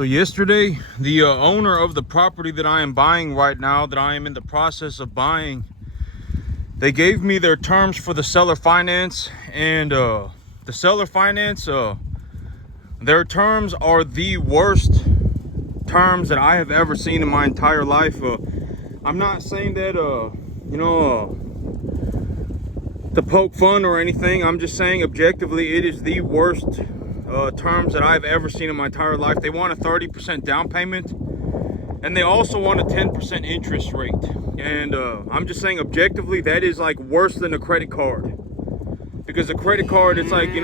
So yesterday, the owner of the property that I am buying right now, that I am in the process of buying, they gave me their terms for the seller finance, and the seller finance, their terms are the worst terms that I have ever seen in my entire life. I'm not saying that, to poke fun or anything. I'm just saying objectively, it is the worst terms that I've ever seen in my entire life. They want a 30% down payment, and they also want a 10% interest rate. And I'm just saying objectively, that is like worse than a credit card. Because a credit card, it's like, you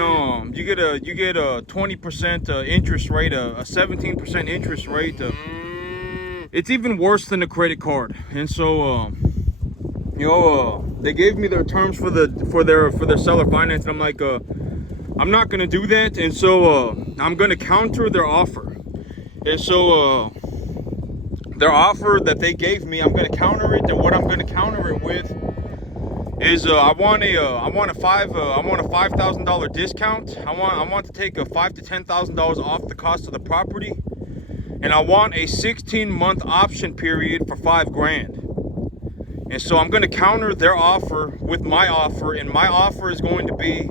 get a 20% interest rate, a 17% interest rate. It's even worse than a credit card. And so they gave me their terms for their seller finance, and I'm like, I'm not gonna do that. And so I'm gonna counter their offer. And so their offer that they gave me, I'm gonna counter it. And what I'm gonna counter it with is I want a $5,000 discount. I want to take a $5,000 to $10,000 off the cost of the property, and I want a 16-month option period for $5,000. And so I'm going to counter their offer with my offer, and my offer is going to be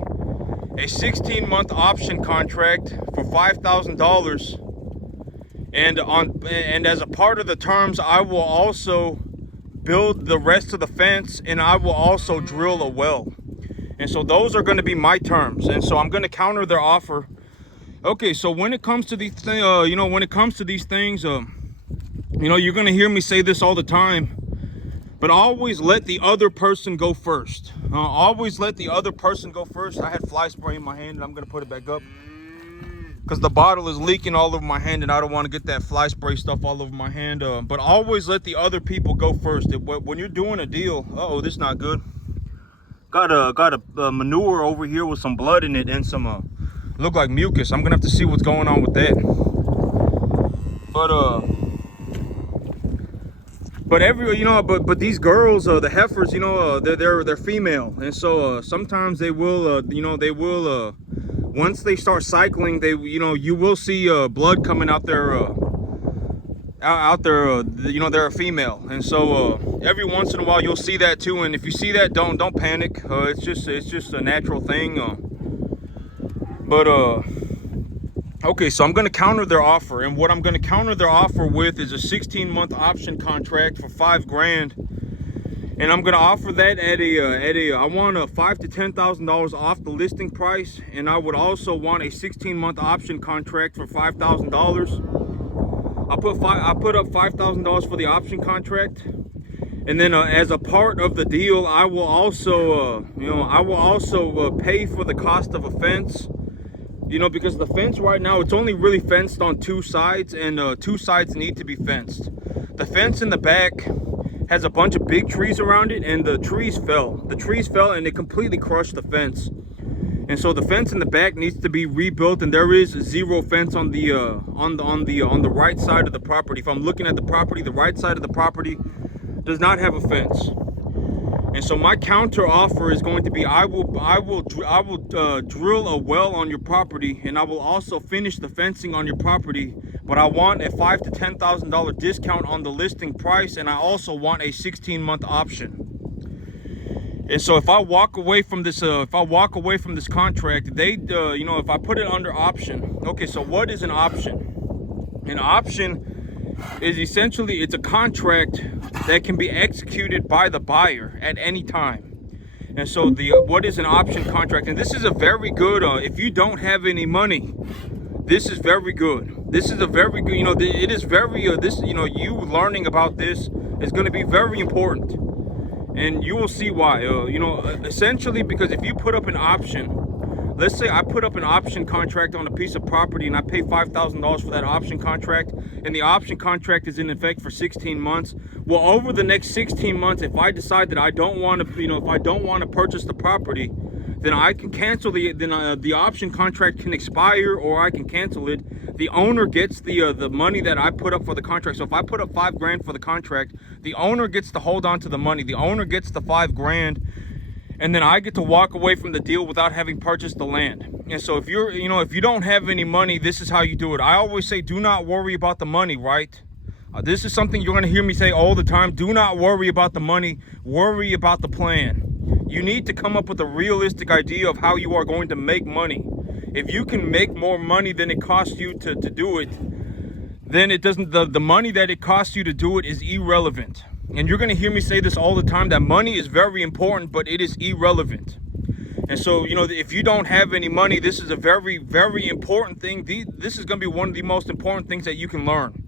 a 16-month option contract for $5,000. And as a part of the terms, I will also build the rest of the fence, and I will also drill a well. And so those are going to be my terms. And so I'm going to counter their offer. Okay, so when it comes to these things, you're going to hear me say this all the time, but always let the other person go first. Always let the other person go first. I had fly spray in my hand, and I'm going to put it back up because the bottle is leaking all over my hand, and I don't want to get that fly spray stuff all over my hand. But always let the other people go first. When you're doing a deal, this is not good. Got a manure over here with some blood in it and some look like mucus. I'm gonna have to see what's going on with that. But these girls, the heifers, they're female, and so sometimes they will, once they start cycling, you will see blood coming out there. They're a female, and so every once in a while you'll see that too. And if you see that, don't panic. It's just a natural thing. Okay, so I'm going to counter their offer, and what I'm going to counter their offer with is a 16-month option contract for $5,000, and I'm going to offer that I want a $5,000 to $10,000 off the listing price, and I would also want a 16-month option contract for $5,000. I put up $5,000 for the option contract, and then as a part of the deal, I will also pay for the cost of a fence. Because the fence right now, it's only really fenced on two sides, and two sides need to be fenced. The fence in the back has a bunch of big trees around it, and the trees fell. The trees fell, and it completely crushed the fence. And so the fence in the back needs to be rebuilt, and there is zero fence on the right side of the property. If I'm looking at the property, the right side of the property does not have a fence. And so my counter offer is going to be, I will drill a well on your property, and I will also finish the fencing on your property, but I want a $5,000 to $10,000 discount on the listing price, and I also want a 16-month option. And so if I walk away from this, contract, if I put it under option. Okay, so what is an option? An option is essentially, it's a contract that can be executed by the buyer at any time. And so what is an option contract? And this is a very good, if you don't have any money, this is very good. This is a very good, it is very, you learning about this is going to be very important. And you will see why, essentially, because if you put up an option, let's say I put up an option contract on a piece of property, and I pay $5,000 for that option contract, and the option contract is in effect for 16 months. Well, over the next 16 months, if I decide that I don't want to, purchase the property, then I can cancel the option contract can expire, or I can cancel it. The owner gets the money that I put up for the contract. So if I put up $5,000 for the contract, the owner gets to hold on to the money. The owner gets the $5,000. and then I get to walk away from the deal without having purchased the land. And so if you're, if you don't have any money, this is how you do it. I always say, do not worry about the money, right? This is something you're going to hear me say all the time. Do not worry about the money. Worry about the plan. You need to come up with a realistic idea of how you are going to make money. If you can make more money than it costs you to do it, then it doesn't, the money that it costs you to do it is irrelevant. And you're going to hear me say this all the time, that money is very important, but it is irrelevant. And so, if you don't have any money, this is a very, very important thing. This is going to be one of the most important things that you can learn.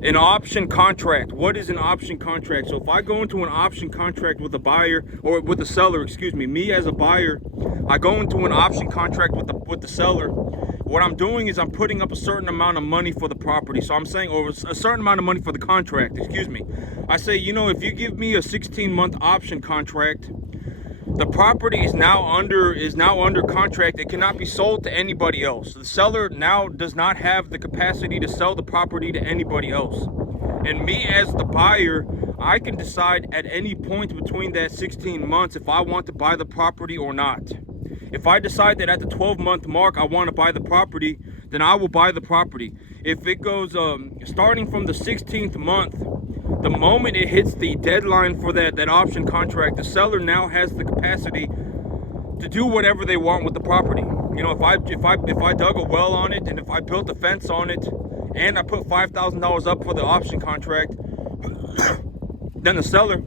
An option contract. What is an option contract? So if I go into an option contract with a buyer, or with the seller, excuse me, me as a buyer, I go into an option contract with the seller. What I'm doing is I'm putting up a certain amount of money for the property. So I'm saying, or a certain amount of money for the contract, excuse me. I say, if you give me a 16-month option contract, the property is now under contract. It cannot be sold to anybody else. The seller now does not have the capacity to sell the property to anybody else. And me as the buyer, I can decide at any point between that 16 months if I want to buy the property or not. If I decide that at the 12-month mark I want to buy the property, then I will buy the property. If it goes starting from the 16th month, the moment it hits the deadline for that option contract, the seller now has the capacity to do whatever they want with the property. If I dug a well on it, and if I built a fence on it, and I put $5,000 up for the option contract, then the seller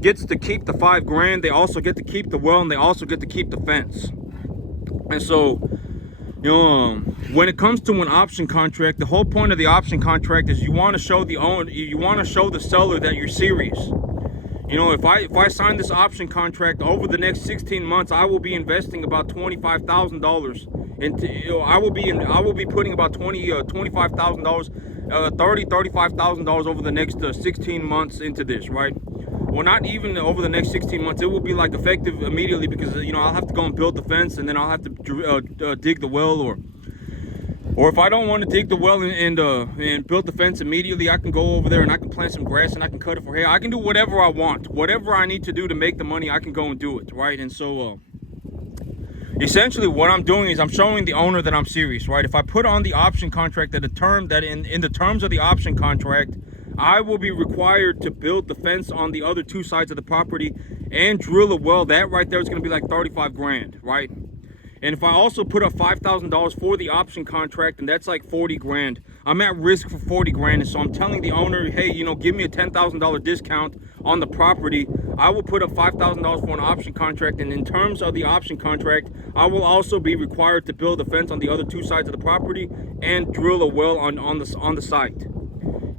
gets to keep the $5,000. They also get to keep the well, and they also get to keep the fence. And so, when it comes to an option contract, the whole point of the option contract is you want to show the owner, you want to show the seller that you're serious. If I sign this option contract, over the next 16 months, I will be investing about $25,000 into. I will be putting about $25,000, $35,000 over the next 16 months into this, right? Well, not even over the next 16 months. It will be like effective immediately, because I'll have to go and build the fence, and then I'll have to dig the well, or if I don't want to dig the well and build the fence immediately, I can go over there and I can plant some grass and I can cut it for hair. I can do whatever I want. Whatever I need to do to make the money, I can go and do it, right? And so essentially what I'm doing is I'm showing the owner that I'm serious, right? If I put on the option contract that in the terms of the option contract, I will be required to build the fence on the other two sides of the property and drill a well. That right there is going to be like $35,000, right? And if I also put up $5,000 for the option contract, and that's like $40,000, I'm at risk for $40,000. And so I'm telling the owner, hey, give me a $10,000 discount on the property. I will put up $5,000 for an option contract, and in terms of the option contract, I will also be required to build a fence on the other two sides of the property and drill a well on the site.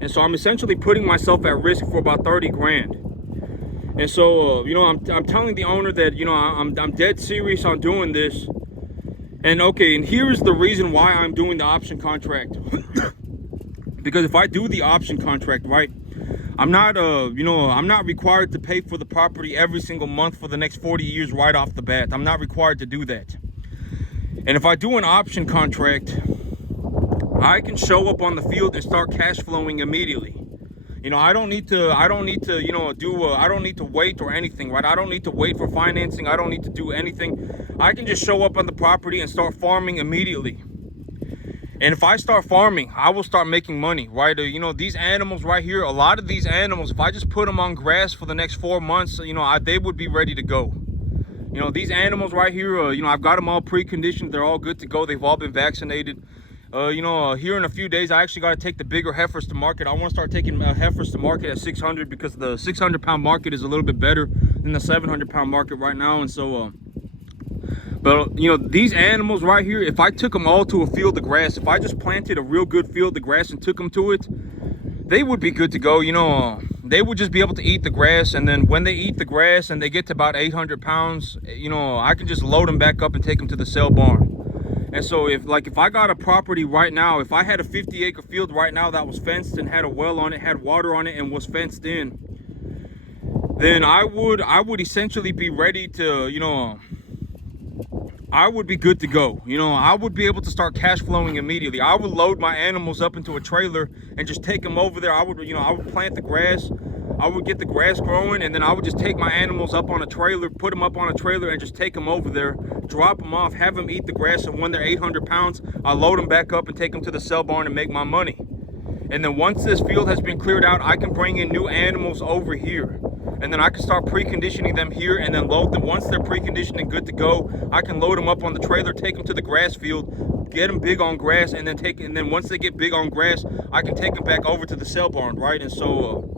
And so I'm essentially putting myself at risk for about $30,000. And so, I'm telling the owner that, I'm dead serious on doing this. And here's the reason why I'm doing the option contract. Because if I do the option contract, right, I'm not required to pay for the property every single month for the next 40 years right off the bat. I'm not required to do that. And if I do an option contract, I can show up on the field and start cash flowing immediately. I don't need to wait or anything, right? I don't need to wait for financing. I don't need to do anything. I can just show up on the property and start farming immediately. And if I start farming, I will start making money, right? These animals right here, a lot of these animals, if I just put them on grass for the next 4 months, they would be ready to go. These animals right here, I've got them all preconditioned. They're all good to go. They've all been vaccinated. Here in a few days, I actually got to take the bigger heifers to market. I want to start taking heifers to market at 600, because the 600-pound market is a little bit better than the 700-pound market right now. And so, but these animals right here, if I took them all to a field of grass, if I just planted a real good field of grass and took them to it, they would be good to go. They would just be able to eat the grass, and then when they eat the grass and they get to about 800 pounds, I can just load them back up and take them to the sale barn. And so if I got a property right now, if I had a 50-acre field right now that was fenced and had a well on it, had water on it, and was fenced in, then I would essentially be ready to, I would be good to go. I would be able to start cash flowing immediately. I would load my animals up into a trailer and just take them over there. I would plant the grass. I would get the grass growing, and then I would just take my animals up on a trailer, put them up on a trailer, and just take them over there, drop them off, have them eat the grass, and when they're 800 pounds, I load them back up and take them to the sale barn and make my money. And then once this field has been cleared out, I can bring in new animals over here. And then I can start preconditioning them here and then load them. Once they're preconditioned and good to go, I can load them up on the trailer, take them to the grass field, get them big on grass, and then once they get big on grass, I can take them back over to the sale barn, right? And so,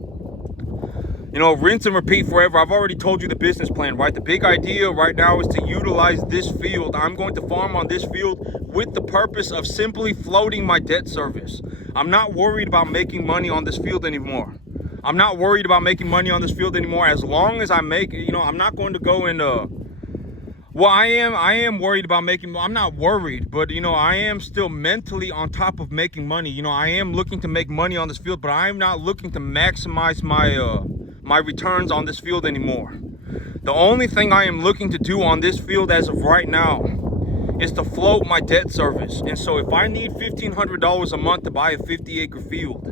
you know, rinse and repeat forever. I've already told you the business plan, right? The big idea right now is to utilize this field. I'm going to farm on this field with the purpose of simply floating my debt service. I'm not worried about making money on this field anymore. I'm not worried about making money on this field anymore. As long as I make, you know, I'm not going to go into, well, I am worried about making, I'm not worried, but, you know, I am still mentally on top of making money. You know, I am looking to make money on this field, but I'm not looking to maximize my returns on this field anymore. The only thing I am looking to do on this field as of right now is to float my debt service. And so if I need $1,500 a month to buy a 50-acre field,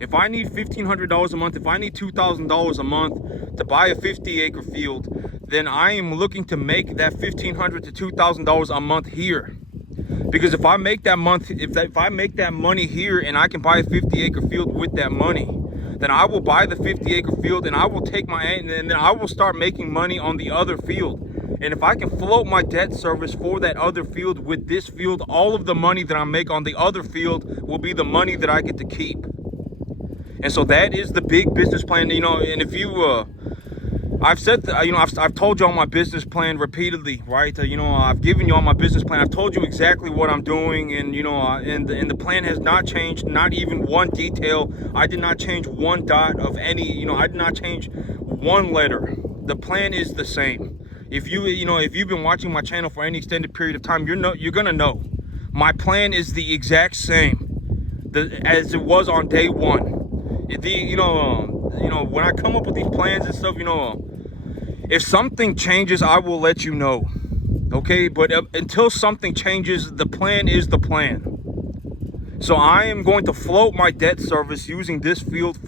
if I need $1,500 a month, if I need $2,000 a month to buy a 50-acre field, then I am looking to make that $1,500 to $2,000 a month here. Because if I make that money here and I can buy a 50-acre field with that money, then I will buy the 50-acre field and I will take and then I will start making money on the other field. And if I can float my debt service for that other field with this field, all of the money that I make on the other field will be the money that I get to keep. And so that is the big business plan, you know. And if you, I've said, you know, I've told you all my business plan repeatedly, right? You know, I've given you all my business plan. I've told you exactly what I'm doing, and you know, and the plan has not changed, not even one detail. I did not change one dot of any, you know, I did not change one letter. The plan is the same. If you've been watching my channel for any extended period of time, you're gonna know my plan is the exact same as it was on day one. You know, when I come up with these plans and stuff, you know, if something changes, I will let you know, okay? But until something changes, the plan is the plan. So I am going to float my debt service using this field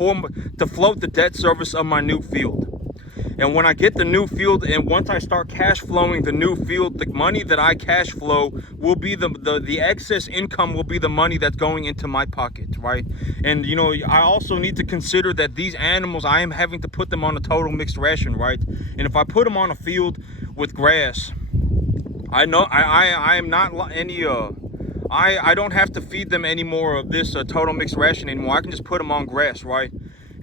to float the debt service of my new field. And when I get the new field, and once I start cash flowing the new field, the money that I cash flow will be the excess income will be the money that's going into my pocket, right? And you know, I also need to consider that these animals, I am having to put them on a total mixed ration, right? And if I put them on a field with grass, I know I am not any I don't have to feed them any more of this total mixed ration anymore. I can just put them on grass, right?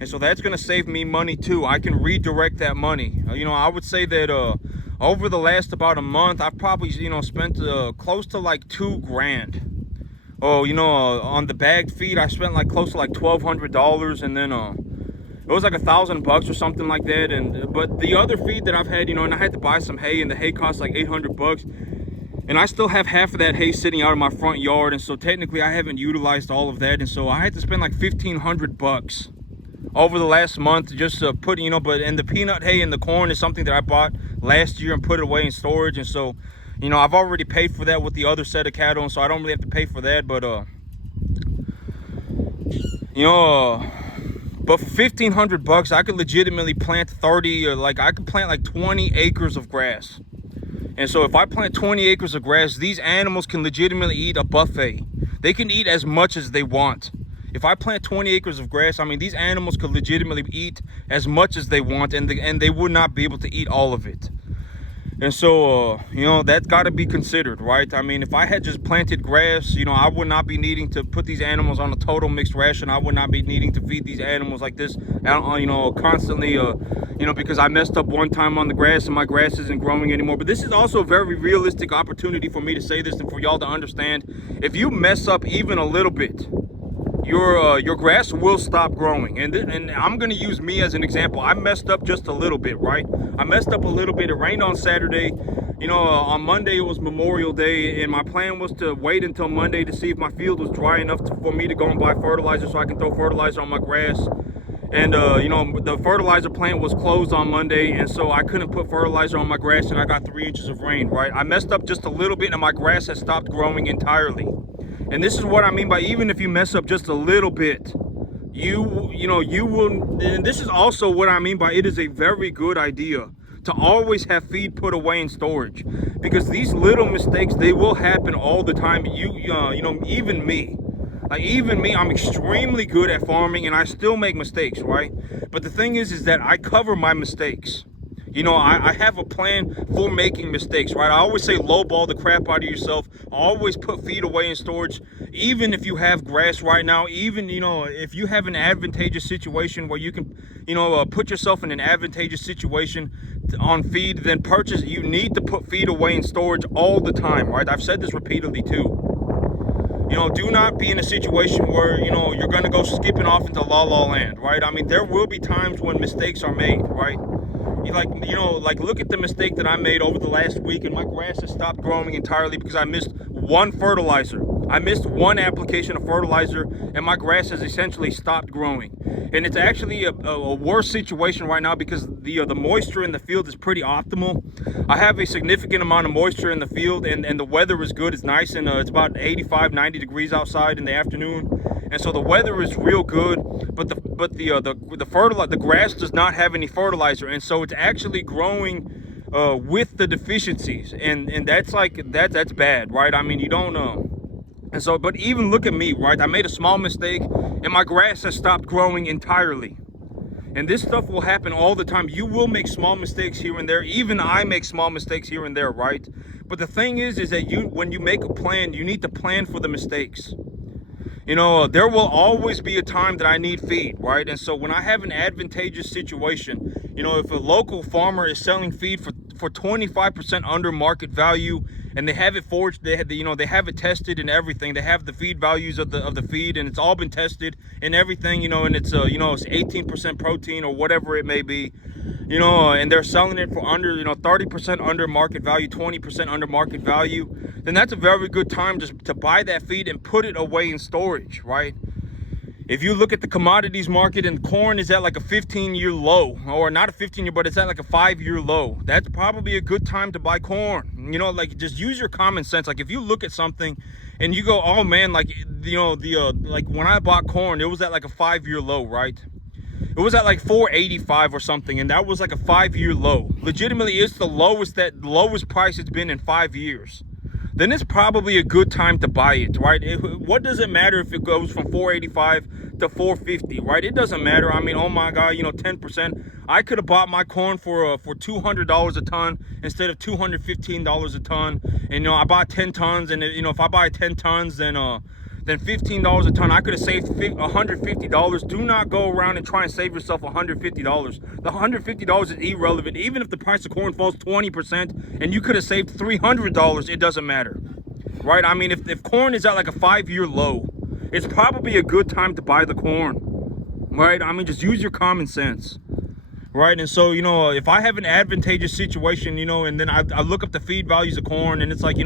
And so that's going to save me money too. I can redirect that money. You know, I would say that over the last about a month, I've probably, you know, spent close to like $2,000. Oh, you know, on the bagged feed, I spent like close to like $1,200, and then it was like $1,000 or something like that. And but the other feed that I've had, you know, and I had to buy some hay, and the hay cost like $800. And I still have half of that hay sitting out in my front yard, and so technically I haven't utilized all of that, and so I had to spend like $1,500 over the last month just putting, you know, and the peanut hay and the corn is something that I bought last year and put it away in storage. And so, you know, I've already paid for that with the other set of cattle, and so I don't really have to pay for that. But you know, but for $1,500 I could legitimately plant 30 or like I could plant like 20 acres of grass. And so if I plant 20 acres of grass, these animals can legitimately eat a buffet. They can eat as much as they want. If I plant 20 acres of grass, I mean, these animals could legitimately eat as much as they want, and they would not be able to eat all of it. And so, you know, that's got to be considered, right? I mean, if I had just planted grass, you know, I would not be needing to put these animals on a total mixed ration. I would not be needing to feed these animals like this, you know, constantly, you know, because I messed up one time on the grass and my grass isn't growing anymore. But this is also a very realistic opportunity for me to say this and for y'all to understand. If you mess up even a little bit, your grass will stop growing. And I'm going to use me as an example. I messed up just a little bit, right? I messed up a little bit. It rained on Saturday. You know, on Monday it was Memorial Day, and my plan was to wait until Monday to see if my field was dry enough for me to go and buy fertilizer so I can throw fertilizer on my grass. And you know, the fertilizer plant was closed on Monday, and so I couldn't put fertilizer on my grass, and I got 3 inches of rain, right? I messed up just a little bit, and my grass has stopped growing entirely. And this is what I mean by even if you mess up just a little bit, you will, and this is also what I mean by it is a very good idea to always have feed put away in storage, because these little mistakes, they will happen all the time. Even me, I'm extremely good at farming and I still make mistakes, right? But the thing is that I cover my mistakes. I have a plan for making mistakes, right? I always say lowball the crap out of yourself. Always put feed away in storage, even if you have grass right now. Even, if you have an advantageous situation where you can, put yourself in an advantageous situation on feed, then purchase. You need to put feed away in storage all the time, right? I've said this repeatedly too. Do not be in a situation where, you're going to go skipping off into la la land, right? I mean, there will be times when mistakes are made, right? Look at the mistake that I made over the last week, and my grass has stopped growing entirely because I missed one fertilizer. I missed one application of fertilizer, and my grass has essentially stopped growing. And it's actually a worse situation right now because the moisture in the field is pretty optimal. I have a significant amount of moisture in the field, and the weather is good. It's nice, and it's about 85, 90 degrees outside in the afternoon. And so the weather is real good, but the grass does not have any fertilizer, and so it's actually growing with the deficiencies, and that's bad, right? I mean, you don't and so, but even look at me, right? I made a small mistake, and my grass has stopped growing entirely. And this stuff will happen all the time. You will make small mistakes here and there. Even I make small mistakes here and there, right? But the thing is that when you make a plan, you need to plan for the mistakes. There will always be a time that I need feed, right? And so when I have an advantageous situation, if a local farmer is selling feed for 25% under market value, and they have it foraged, they have it tested and everything. They have the feed values of the feed, and it's all been tested and everything, and it's it's 18% protein or whatever it may be. And they're selling it for under, 30% under market value, 20% under market value, then that's a very good time just to buy that feed and put it away in storage, right? If you look at the commodities market, and corn is at like a 15-year low, or not a 15-year, but it's at like a 5-year low, that's probably a good time to buy corn. Just use your common sense. Like if you look at something and you go, oh man, like when I bought corn, it was at like a 5-year low, right? It was at like 485 or something, and that was like a 5-year low. Legitimately, it's the lowest price it's been in 5 years. Then it's probably a good time to buy it, right? What does it matter if it goes from 485 to 450, right? It doesn't matter. I mean, oh my God, 10%. I could have bought my corn for $200 a ton instead of $215 a ton. And I bought 10 tons, and if I buy 10 tons, then $15 a ton, I could have saved $150. Do not go around and try and save yourself $150. The $150 is irrelevant. Even if the price of corn falls 20% and you could have saved $300, it doesn't matter, right? I mean, if corn is at like a 5-year low, it's probably a good time to buy the corn, right? I mean, just use your common sense. Right, and so if I have an advantageous situation, and then I look up the feed values of corn, and it's like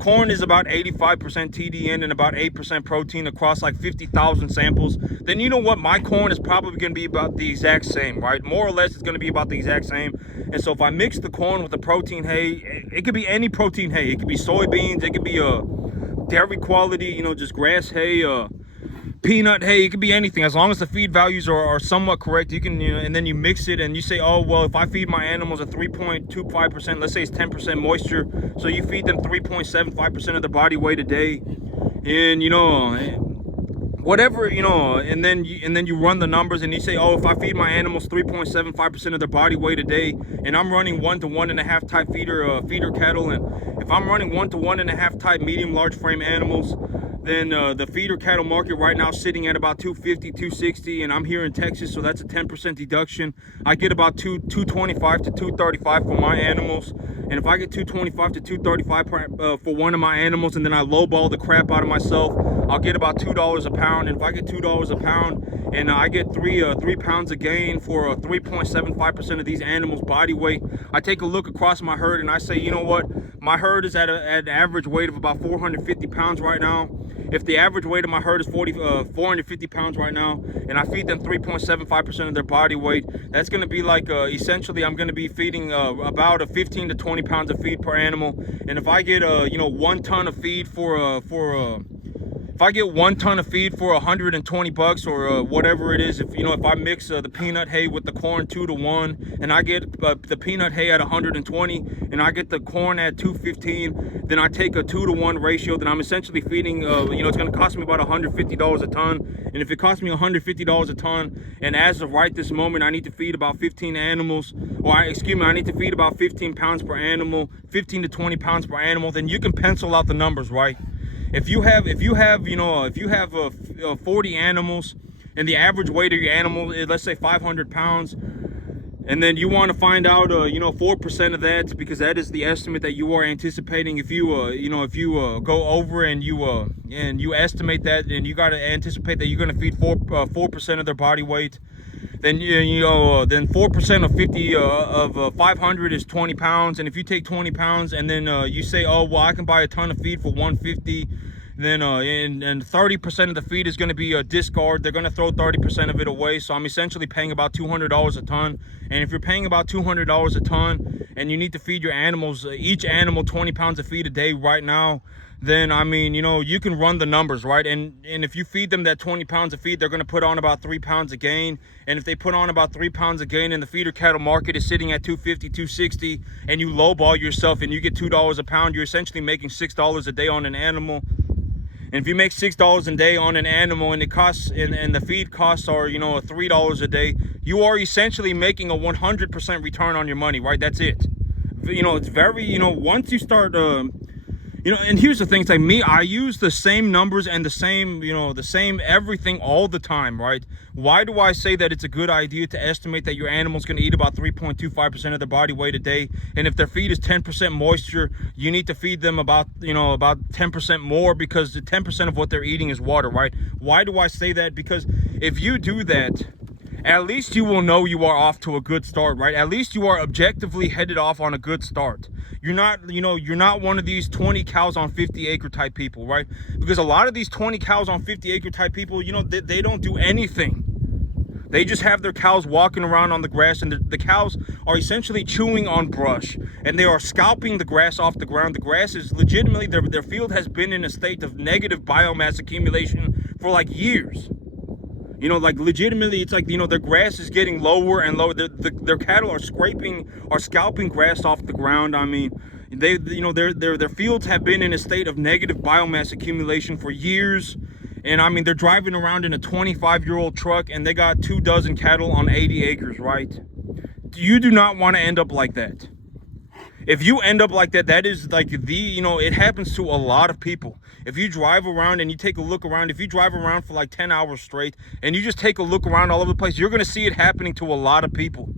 corn is about 85% TDN and about 8% protein across like 50,000 samples. Then you know what, my corn is probably going to be about the exact same, right? More or less, it's going to be about the exact same. And so if I mix the corn with the protein hay, it could be any protein hay. It could be soybeans, it could be dairy quality, just grass hay, peanut hay, it could be anything. As long as the feed values are somewhat correct, you can, and then you mix it and you say, oh, well, if I feed my animals at 3.25%, let's say it's 10% moisture, so you feed them 3.75% of their body weight a day, and whatever, and then you run the numbers and you say, oh, if I feed my animals 3.75% of their body weight a day, and I'm running 1 to 1.5 type feeder cattle, and if I'm running 1 to 1.5 type medium large frame animals, then the feeder cattle market right now is sitting at about 250, 260, and I'm here in Texas, so that's a 10% deduction. I get about 225 to 235 for my animals, and if I get 225 to 235 for one of my animals, and then I lowball the crap out of myself, I'll get about $2 a pound. And if I get $2 a pound and I get 3 pounds of gain for 3.75% of these animals' body weight, I take a look across my herd and I say, you know what, my herd is at an average weight of about 450 pounds right now. If the average weight of my herd is 450 pounds right now, and I feed them 3.75% of their body weight, that's going to be like essentially I'm going to be feeding about 15 to 20 pounds of feed per animal. And if I get 1 ton of feed if if I get 1 ton of feed for 120 bucks or whatever it is, if if I mix the peanut hay with the corn 2 to 1, and I get the peanut hay at 120 and I get the corn at 215, then I take a 2 to 1 ratio, then I'm essentially feeding it's going to cost me about $150 a ton. And if it costs me $150 a ton, and as of right this moment I need to feed about 15 animals, I need to feed about 15 pounds per animal, 15 to 20 pounds per animal, then you can pencil out the numbers, right? If you have 40 animals and the average weight of your animal is, let's say, 500 pounds, and then you want to find out 4% of that, because that is the estimate that you are anticipating. If you go over and you estimate that, and you got to anticipate that you're going to feed 4% of their body weight, then then 4% of 50 of 500 is 20 pounds. And if you take 20 pounds and then you say, oh well, I can buy a ton of feed for 150, then and 30% of the feed is going to be a discard. They're going to throw 30% of it away. So I'm essentially paying about $200 a ton. And if you're paying about $200 a ton and you need to feed your animals, each animal 20 pounds of feed a day right now, then I mean, you can run the numbers, right? And if you feed them that 20 pounds of feed, they're going to put on about 3 pounds of gain. And if they put on about 3 pounds of gain and the feeder cattle market is sitting at 250, 260, and you lowball yourself and you get $2 a pound, you're essentially making $6 a day on an animal. And if you make $6 a day on an animal and it costs and the feed costs are $3 a day, you are essentially making a 100% return on your money, right? That's it. It's very once you start and here's the thing, it's like me, I use the same numbers and the same everything all the time, right? Why do I say that it's a good idea to estimate that your animal's going to eat about 3.25% of their body weight a day? And if their feed is 10% moisture, you need to feed them about 10% more, because the 10% of what they're eating is water, right? Why do I say that? Because if you do that, at least you will know you are off to a good start, right? At least you are objectively headed off on a good start. You're not one of these 20 cows on 50 acre type people, right? Because a lot of these 20 cows on 50 acre type people, they don't do anything. They just have their cows walking around on the grass, and the cows are essentially chewing on brush, and they are scalping the grass off the ground. The grass is legitimately, their field has been in a state of negative biomass accumulation for like years. Like legitimately, it's like, their grass is getting lower and lower. Their cattle are scalping grass off the ground. I mean, their fields have been in a state of negative biomass accumulation for years. And I mean, they're driving around in a 25-year-old truck and they got 24 cattle on 80 acres, right? You do not want to end up like that. If you end up like that, that is like it happens to a lot of people. If you drive around and you take a look around, if you drive around for like 10 hours straight and you just take a look around all over the place, you're going to see it happening to a lot of people.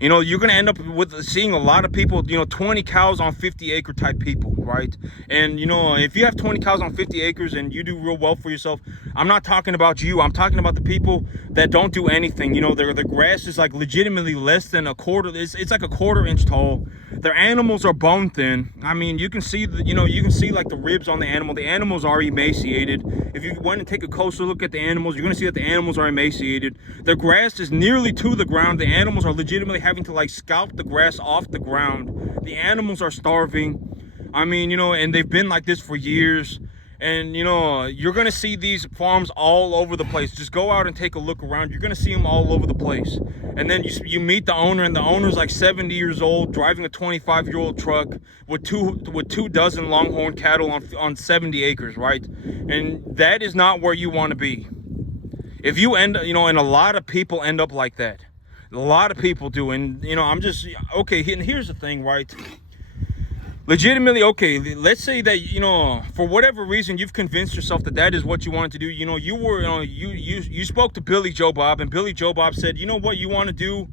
You're going to end up with seeing a lot of people, 20 cows on 50 acre type people, right? And, if you have 20 cows on 50 acres and you do real well for yourself, I'm not talking about you. I'm talking about the people that don't do anything. The grass is like legitimately less than a quarter. It's like a quarter-inch tall. Their animals are bone thin. I mean, you can see like the ribs on the animal. The animals are emaciated. If you went and take a closer look at the animals, you're going to see that the animals are emaciated. Their grass is nearly to the ground. The animals are legitimately having to like scalp the grass off the ground. The animals are starving. I mean, and they've been like this for years. And, you're going to see these farms all over the place. Just go out and take a look around. You're going to see them all over the place. And then you meet the owner, and the owner's like 70 years old, driving a 25-year-old truck with two dozen longhorn cattle on 70 acres, right? And that is not where you want to be. If you and a lot of people end up like that. A lot of people do. And, I'm just, okay, and here's the thing, right? Legitimately, okay, let's say that, for whatever reason, you've convinced yourself that is what you wanted to do. You spoke to Billy Joe Bob, and Billy Joe Bob said, you know what you want to do?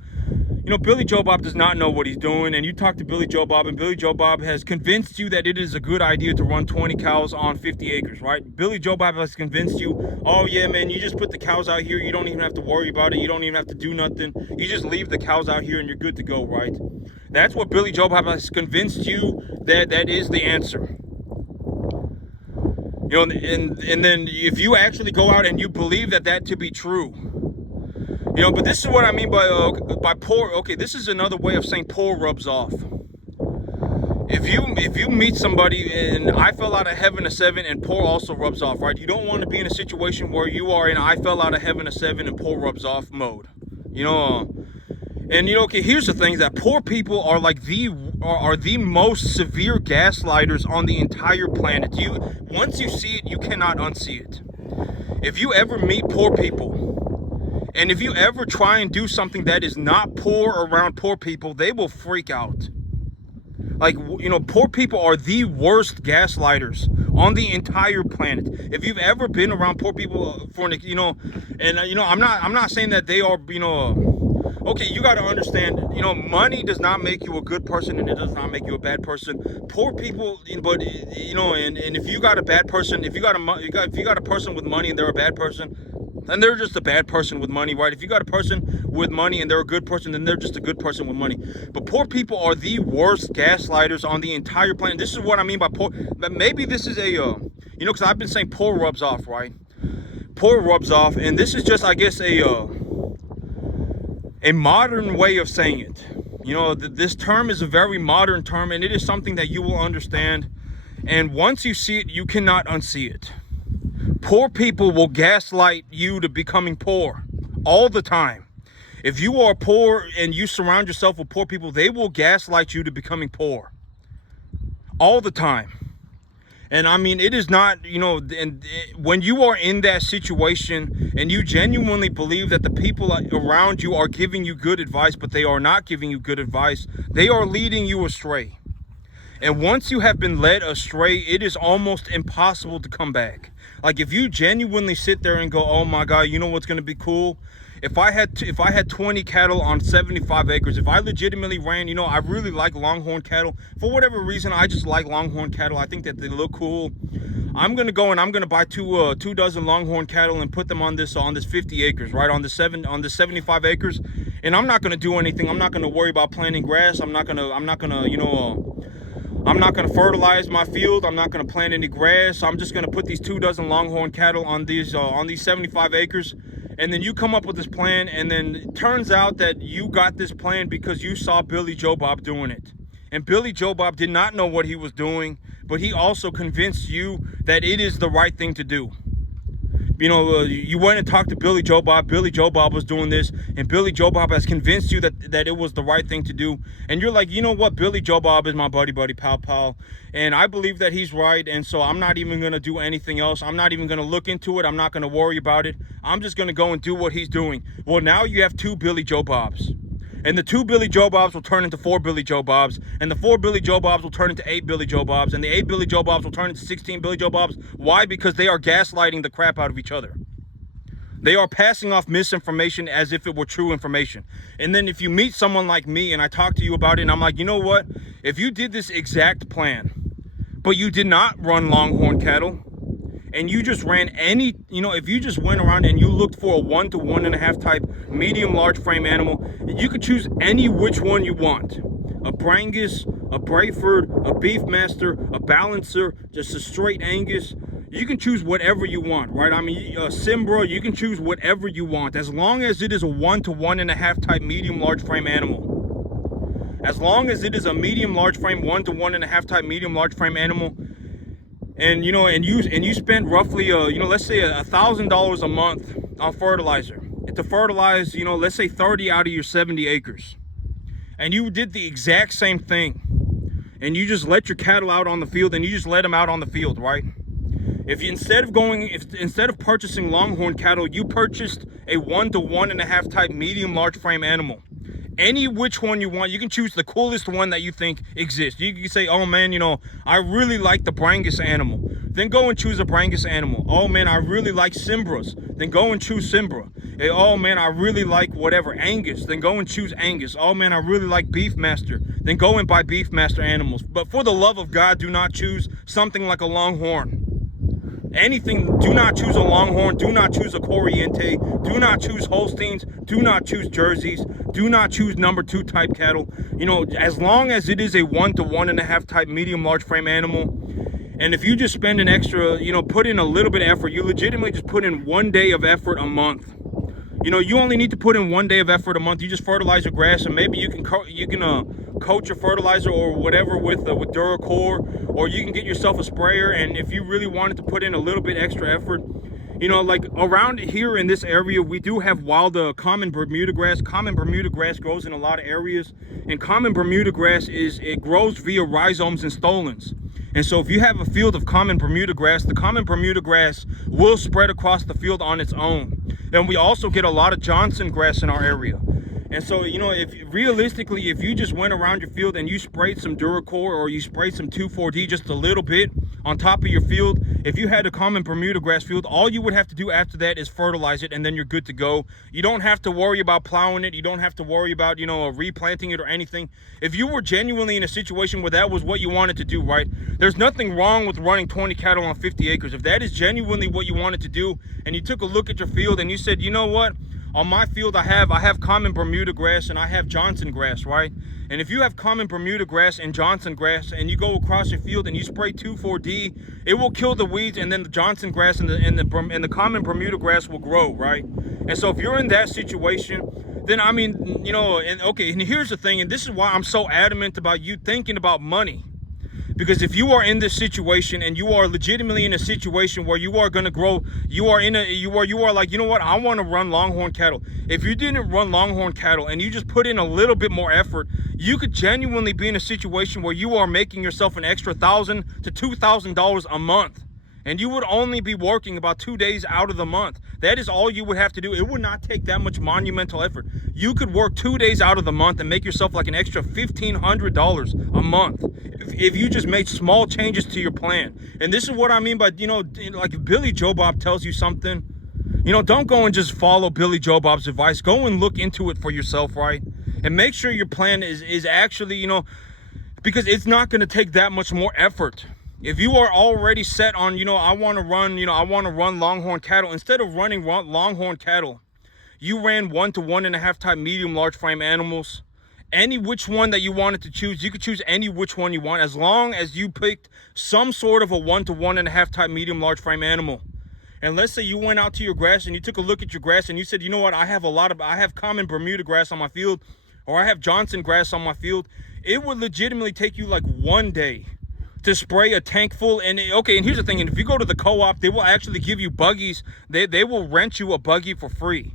Billy Joe Bob does not know what he's doing, and you talk to Billy Joe Bob, and Billy Joe Bob has convinced you that it is a good idea to run 20 cows on 50 acres, right? Billy Joe Bob has convinced you, oh yeah, man, you just put the cows out here, you don't even have to worry about it, you don't even have to do nothing, you just leave the cows out here and you're good to go, right? That's what Billy Joe Bob has convinced you that is the answer. And then if you actually go out and you believe that to be true, but this is what I mean by poor. Okay, this is another way of saying poor rubs off. if you meet somebody, and I fell out of heaven a 7 and poor also rubs off, right? You don't want to be in a situation where you are in I fell out of heaven a 7 and poor rubs off mode. You know, and you know, okay, here's the thing, that poor people are like the most severe gaslighters on the entire planet. Once you see it, you cannot unsee it. If you ever meet poor people, and if you ever try and do something that is not poor around poor people, they will freak out. Like, you know, poor people are the worst gaslighters on the entire planet. If you've ever been around poor people for, you know, and you know, I'm not saying that they are, you know, okay, you got to understand, you know, money does not make you a good person, and it does not make you a bad person. Poor people, but you know, and if you got a bad person, if you got a person with money and they're a bad person, then they're just a bad person with money, right? If you got a person with money and they're a good person, then they're just a good person with money. But poor people are the worst gaslighters on the entire planet. This is what I mean by poor. Maybe this is a, you know, because I've been saying poor rubs off, right? Poor rubs off, and this is just, I guess, a modern way of saying it. You know, this term is a very modern term, and it is something that you will understand. And once you see it, you cannot unsee it. Poor people will gaslight you to becoming poor all the time. If you are poor and you surround yourself with poor people, they will gaslight you to becoming poor all the time. And I mean, it is not, you know, and when you are in that situation and you genuinely believe that the people around you are giving you good advice, but they are not giving you good advice, they are leading you astray. And once you have been led astray, it is almost impossible to come back. Like, if you genuinely sit there and go, oh my God, you know what's going to be cool? If I had 20 cattle on 75 acres, if I legitimately ran, you know, I really like longhorn cattle. For whatever reason, I just like longhorn cattle. I think that they look cool. I'm going to go and I'm going to buy two dozen longhorn cattle and put them on this 50 acres, right? On the 75 acres. And I'm not going to do anything. I'm not going to worry about planting grass. I'm not going to, you know, I'm not going to fertilize my field. I'm not going to plant any grass. I'm just going to put these 2 dozen longhorn cattle on these 75 acres. And then you come up with this plan, and then it turns out that you got this plan because you saw Billy Joe Bob doing it. And Billy Joe Bob did not know what he was doing, but he also convinced you that it is the right thing to do. You know, you went and talked to Billy Joe Bob. Billy Joe Bob was doing this, and Billy Joe Bob has convinced you that it was the right thing to do. And you're like, you know what? Billy Joe Bob is my buddy, pal. And I believe that he's right. And so I'm not even going to do anything else. I'm not even going to look into it. I'm not going to worry about it. I'm just going to go and do what he's doing. Well, now you have 2 Billy Joe Bobs. And the 2 Billy Joe Bobs will turn into 4 Billy Joe Bobs. And the 4 Billy Joe Bobs will turn into 8 Billy Joe Bobs. And the 8 Billy Joe Bobs will turn into 16 Billy Joe Bobs. Why? Because they are gaslighting the crap out of each other. They are passing off misinformation as if it were true information. And then if you meet someone like me and I talk to you about it, and I'm like, you know what? If you did this exact plan, but you did not run longhorn cattle, and you just ran any, you know, if you just went around and you looked for a 1 to 1.5 type medium large frame animal, you could choose any which one you want. A Brangus, a Brayford, a Beefmaster, a Balancer, just a straight Angus. You can choose whatever you want, right? I mean, a Cimbra, you can choose whatever you want, as long as it is a 1 to 1.5 type medium large frame animal. As long as it is a medium large frame, 1 to 1.5 type medium large frame animal. And you know, and you spend roughly, you know, let's say $1,000 a month on fertilizer to fertilize, you know, let's say 30 out of your 70 acres. And you did the exact same thing, and you just let your cattle out on the field, and you just let them out on the field, right? If you instead of purchasing longhorn cattle, you purchased a 1 to 1.5 type medium large frame animal. Any which one you want, you can choose the coolest one that you think exists. You can say, oh man, you know, I really like the Brangus animal. Then go and choose a Brangus animal. Oh man, I really like Cimbras. Then go and choose Cimbra. Hey, oh man, I really like whatever, Angus. Then go and choose Angus. Oh man, I really like Beefmaster. Then go and buy Beefmaster animals. But for the love of God, do not choose something like a Longhorn. Anything, do not choose a Longhorn, do not choose a Corriente, do not choose Holsteins, do not choose Jerseys, do not choose number 2 type cattle. You know, as long as it is a 1 to 1.5 type medium large frame animal, and if you just spend an extra, you know, put in a little bit of effort, you legitimately just put in 1 day of effort a month. You know, you only need to put in 1 day of effort a month. You just fertilize your grass, and maybe you can coat your fertilizer or whatever with Duracore, or you can get yourself a sprayer. And if you really wanted to put in a little bit extra effort, you know, like around here in this area, we do have wild common Bermuda grass. Common Bermuda grass grows in a lot of areas, and common Bermuda grass it grows via rhizomes and stolons. And so if you have a field of common Bermuda grass, the common Bermuda grass will spread across the field on its own. And we also get a lot of Johnson grass in our area. And so, you know, if realistically, if you just went around your field and you sprayed some Duracore or you sprayed some 2,4-D just a little bit on top of your field, if you had a common Bermuda grass field, all you would have to do after that is fertilize it, and then you're good to go. You don't have to worry about plowing it. You don't have to worry about, you know, replanting it or anything. If you were genuinely in a situation where that was what you wanted to do, right, there's nothing wrong with running 20 cattle on 50 acres. If that is genuinely what you wanted to do, and you took a look at your field and you said, you know what, on my field I have common Bermuda grass and I have Johnson grass, right? And if you have common Bermuda grass and Johnson grass and you go across your field and you spray 2,4-D, it will kill the weeds, and then the Johnson grass and the common Bermuda grass will grow, right? And so if you're in that situation, then I mean, you know, and okay, and here's the thing, and this is why I'm so adamant about you thinking about money. Because if you are in this situation and you are legitimately in a situation where you are going to grow, you are like, you know what, I want to run Longhorn cattle. If you didn't run Longhorn cattle and you just put in a little bit more effort, you could genuinely be in a situation where you are making yourself an extra $1,000 to $2,000 a month. And you would only be working about 2 days out of the month. That is all you would have to do. It would not take that much monumental effort. You could work 2 days out of the month and make yourself like an extra $1,500 a month if you just made small changes to your plan. And this is what I mean by, you know, like if Billy Joe Bob tells you something, you know, don't go and just follow Billy Joe Bob's advice. Go and look into it for yourself, right? And make sure your plan is actually, you know, because it's not going to take that much more effort. If you are already set on, you know, I want to run Longhorn cattle, instead of running Longhorn cattle, you ran 1 to 1.5 type medium large frame animals. Any which one that you wanted to choose, you could choose any which one you want, as long as you picked some sort of a 1 to 1.5 type medium large frame animal. And let's say you went out to your grass and you took a look at your grass and you said, you know what, I have common Bermuda grass on my field, or I have Johnson grass on my field. It would legitimately take you like 1 day to spray a tank full. And okay, and here's the thing, and if you go to the co-op, they will actually give you buggies. They will rent you a buggy for free.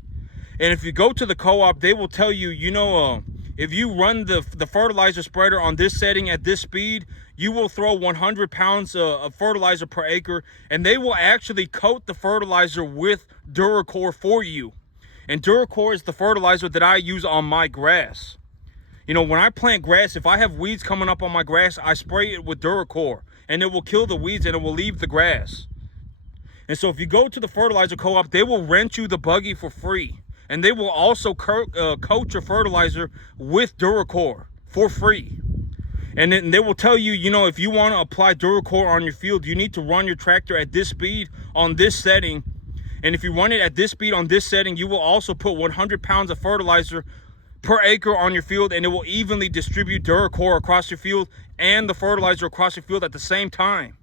And if you go to the co-op, they will tell you, you know, if you run the fertilizer spreader on this setting at this speed, you will throw 100 pounds of fertilizer per acre, and they will actually coat the fertilizer with Duracore for you. And Duracore is the fertilizer that I use on my grass. You know, when I plant grass, if I have weeds coming up on my grass, I spray it with Duracore, and it will kill the weeds and it will leave the grass. And so if you go to the fertilizer co-op, they will rent you the buggy for free. And they will also coat your fertilizer with Duracore for free. And then they will tell you, you know, if you want to apply Duracore on your field, you need to run your tractor at this speed on this setting. And if you run it at this speed on this setting, you will also put 100 pounds of fertilizer per acre on your field, and it will evenly distribute Duracore across your field and the fertilizer across your field at the same time.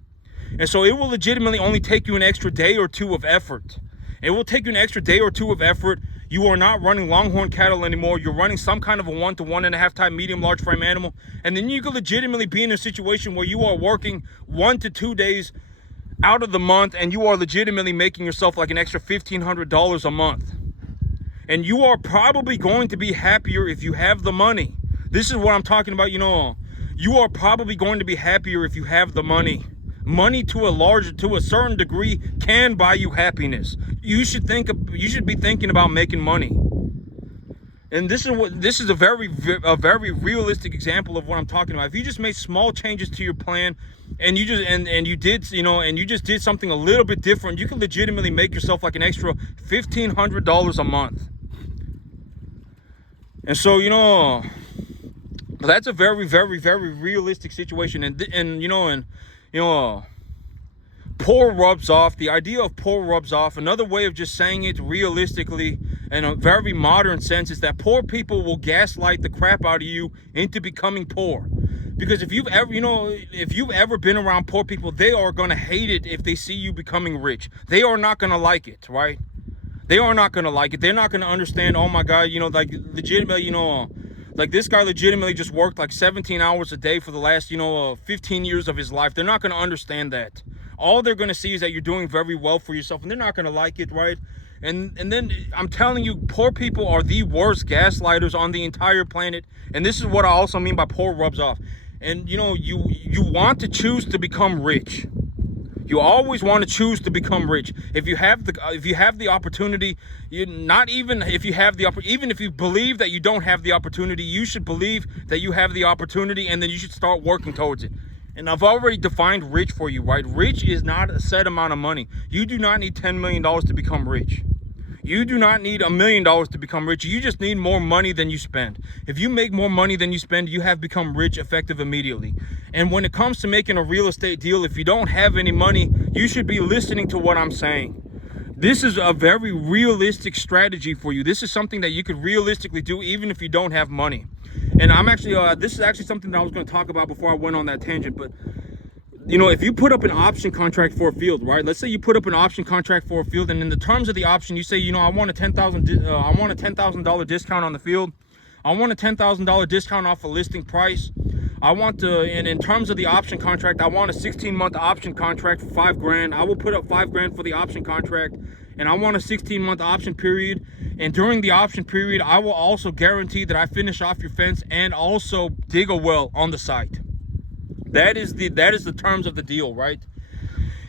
And so it will legitimately only take you an extra day or two of effort. It will take you an extra day or two of effort. You are not running Longhorn cattle anymore. You're running some kind of a 1 to 1.5 type medium large frame animal. And then you could legitimately be in a situation where you are working 1 to 2 days out of the month, and you are legitimately making yourself like an extra $1,500 a month. And you are probably going to be happier if you have the money. This is what I'm talking about, you know. You are probably going to be happier if you have the money. Money to a certain degree can buy you happiness. You should be thinking about making money. And this is a very realistic example of what I'm talking about. If you just made small changes to your plan, and you just did something a little bit different, you can legitimately make yourself like an extra $1,500 a month. And so, you know, that's a very realistic situation. And poor rubs off. The idea of poor rubs off. Another way of just saying it realistically in a very modern sense is that poor people will gaslight the crap out of you into becoming poor. Because if you've ever been around poor people, they are going to hate it if they see you becoming rich. They are not going to like it, right? They are not going to like it. They're not going to understand, oh my God, you know, like legitimately, you know, Like, this guy legitimately just worked like 17 hours a day for the last, 15 years of his life. They're not going to understand that. All they're going to see is that you're doing very well for yourself, and they're not going to like it, right? And then I'm telling you, poor people are the worst gaslighters on the entire planet. And this is what I also mean by poor rubs off. And you want to choose to become rich. You always want to choose to become rich. If you have the opportunity, even if you believe that you don't have the opportunity, you should believe that you have the opportunity, and then you should start working towards it. And I've already defined rich for you, right? Rich is not a set amount of money. You do not need $10 million to become rich. You do not need $1 million to become rich. You just need more money than you spend. If you make more money than you spend, you have become rich effective immediately. And when it comes to making a real estate deal, if you don't have any money, you should be listening to what I'm saying. This is a very realistic strategy for you. This is something that you could realistically do even if you don't have money. And I'm actually, this is actually something that I was going to talk about before I went on that tangent, but if you put up an option contract for a field, right? Let's say you put up an option contract for a field, and in the terms of the option, you say, I want a $10,000 discount on the field. I want a $10,000 discount off a listing price. And in terms of the option contract, I want a 16-month option contract for $5,000. I will put up $5,000 for the option contract, and I want a 16-month option period. And during the option period, I will also guarantee that I finish off your fence and also dig a well on the site. That is the terms of the deal, right?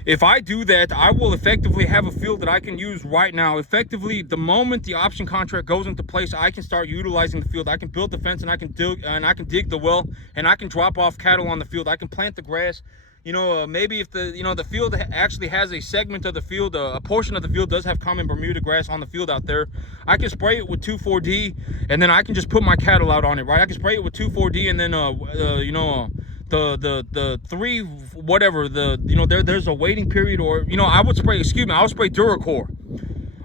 If I do that, I will effectively have a field that I can use right now. Effectively, the moment the option contract goes into place, I can start utilizing the field. I can build the fence, and I can dig the well, and I can drop off cattle on the field. I can plant the grass. Maybe if the field actually has a segment of the field, a portion of the field does have common Bermuda grass on the field out there, I can spray it with 2,4-D, and then I can just put my cattle out on it, right? I can spray it with 2,4-D, and then the three, whatever, there's a waiting period, or I would spray Duracor.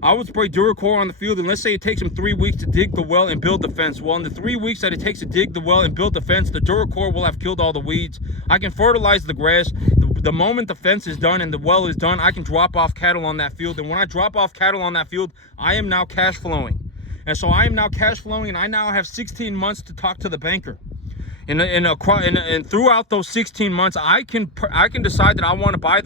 I would spray Duracor on the field, and let's say it takes them 3 weeks to dig the well and build the fence. Well, in the 3 weeks that it takes to dig the well and build the fence, the Duracor will have killed all the weeds. I can fertilize the grass. The moment the fence is done and the well is done, I can drop off cattle on that field. And when I drop off cattle on that field, I am now cash flowing. And so I am now cash flowing, and I now have 16 months to talk to the banker. And throughout those 16 months, I can decide that I want to buy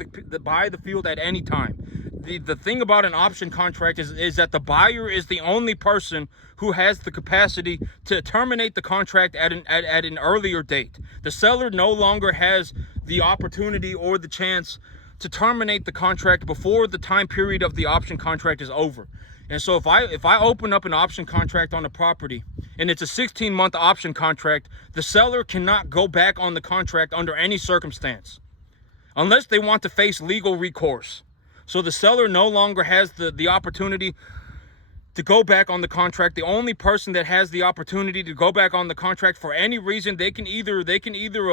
the field at any time. The thing about an option contract is that the buyer is the only person who has the capacity to terminate the contract at an earlier date. The seller no longer has the opportunity or the chance to terminate the contract before the time period of the option contract is over. And so if I open up an option contract on a property, and it's a 16-month option contract, the seller cannot go back on the contract under any circumstance unless they want to face legal recourse. So the seller no longer has the opportunity to go back on the contract. The only person that has the opportunity to go back on the contract for any reason, they can either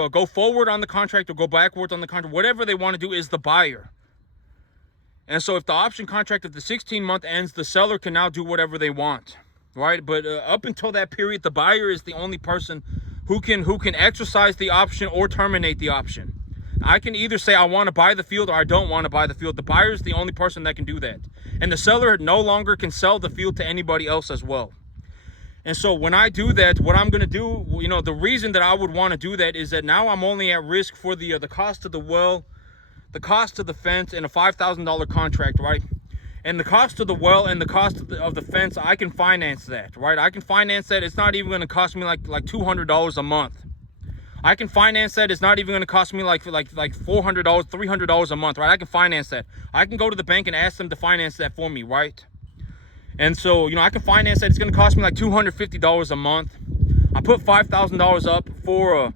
go forward on the contract or go backwards on the contract. Whatever they want to do is the buyer. And so if the option contract of the 16-month ends, the seller can now do whatever they want, right? But up until that period, the buyer is the only person who can exercise the option or terminate the option. I can either say I want to buy the field or I don't want to buy the field. The buyer is the only person that can do that. And the seller no longer can sell the field to anybody else as well. And so when I do that, what I'm going to do, the reason that I would want to do that is that now I'm only at risk for the cost of the well, the cost of the fence, and a $5,000 contract, right? And the cost of the well and the cost of the fence, I can finance that, right? I can finance that. It's not even going to cost me like $200 a month. I can finance that. It's not even going to cost me like $400, $300 a month, right? I can finance that. I can go to the bank and ask them to finance that for me, right? And so, I can finance that. It's going to cost me like $250 a month. I put $5,000 up for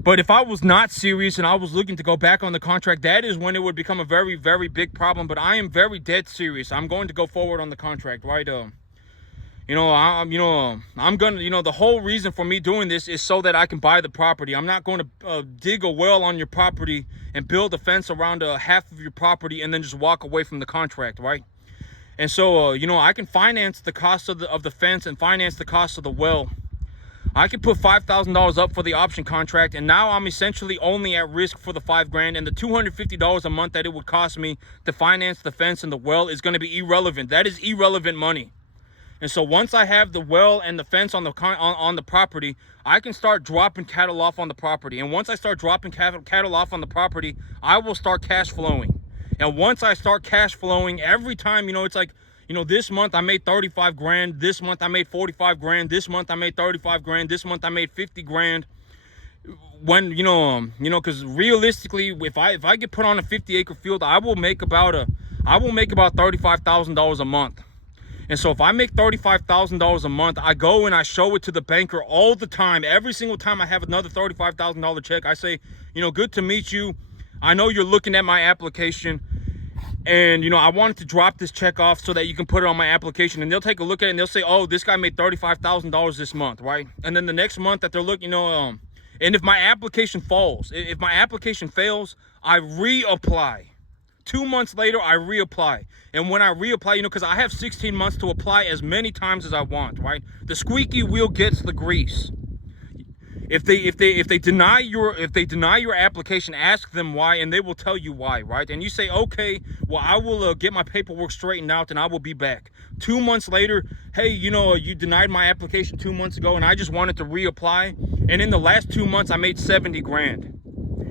but if I was not serious and I was looking to go back on the contract, that is when it would become a very, very big problem. But I am very dead serious. I'm going to go forward on the contract, right? I'm gonna, the whole reason for me doing this is so that I can buy the property. I'm not going to dig a well on your property and build a fence around half of your property and then just walk away from the contract, right? And so, I can finance the cost of the fence and finance the cost of the well. I can put $5,000 up for the option contract, and now I'm essentially only at risk for the $5,000, and the $250 a month that it would cost me to finance the fence and the well is going to be irrelevant. That is irrelevant money. And so once I have the well and the fence on the property, I can start dropping cattle off on the property. And once I start dropping cattle off on the property, I will start cash flowing. And once I start cash flowing, every time, it's like, this month I made 35 grand. This month I made 45 grand. This month I made 35 grand. This month I made 50 grand. When, because realistically, if I get put on a 50-acre field, I will make about $35,000 a month. And so if I make $35,000 a month, I go and I show it to the banker all the time. Every single time I have another $35,000 check, I say, good to meet you. I know you're looking at my application, and I wanted to drop this check off so that you can put it on my application. And they'll take a look at it and they'll say, oh, this guy made $35,000 this month, right? And then the next month that they're looking, and if my application fails, I reapply. 2 months later, I reapply. And when I reapply, because I have 16 months to apply as many times as I want, right? The squeaky wheel gets the grease. If they deny your application, ask them why, and they will tell you why, right? And you say, okay, well, I will get my paperwork straightened out and I will be back. 2 months later, hey, you denied my application 2 months ago and I just wanted to reapply. And in the last 2 months, I made 70 grand.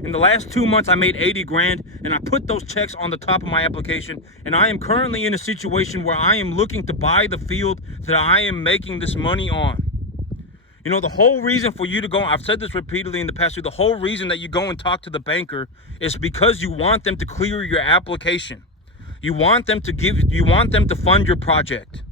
In the last 2 months, I made 80 grand, and I put those checks on the top of my application. And I am currently in a situation where I am looking to buy the field that I am making this money on. The whole reason for you to go, I've said this repeatedly in the past, the whole reason that you go and talk to the banker is because you want them to clear your application. You want them to fund your project.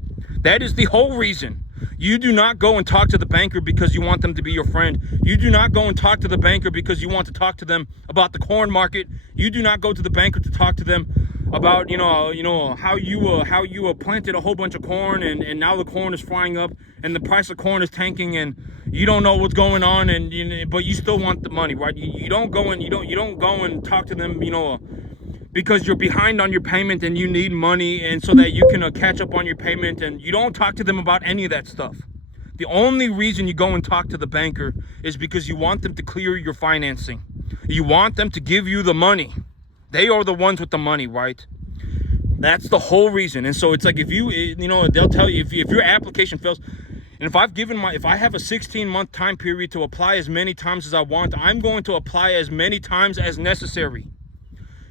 That is the whole reason. You do not go and talk to the banker because you want them to be your friend. You do not go and talk to the banker because you want to talk to them about the corn market. You do not go to the banker to talk to them about how you planted a whole bunch of corn and now the corn is flying up and the price of corn is tanking and you don't know what's going on but you still want the money, right? You don't go and talk to them because you're behind on your payment and you need money and so that you can catch up on your payment, and you don't talk to them about any of that stuff. The only reason you go and talk to the banker is because you want them to clear your financing. You want them to give you the money. They are the ones with the money, right? That's the whole reason. And so it's like, if they'll tell you if your application fails, and if I have a 16-month time period to apply as many times as I want, I'm going to apply as many times as necessary.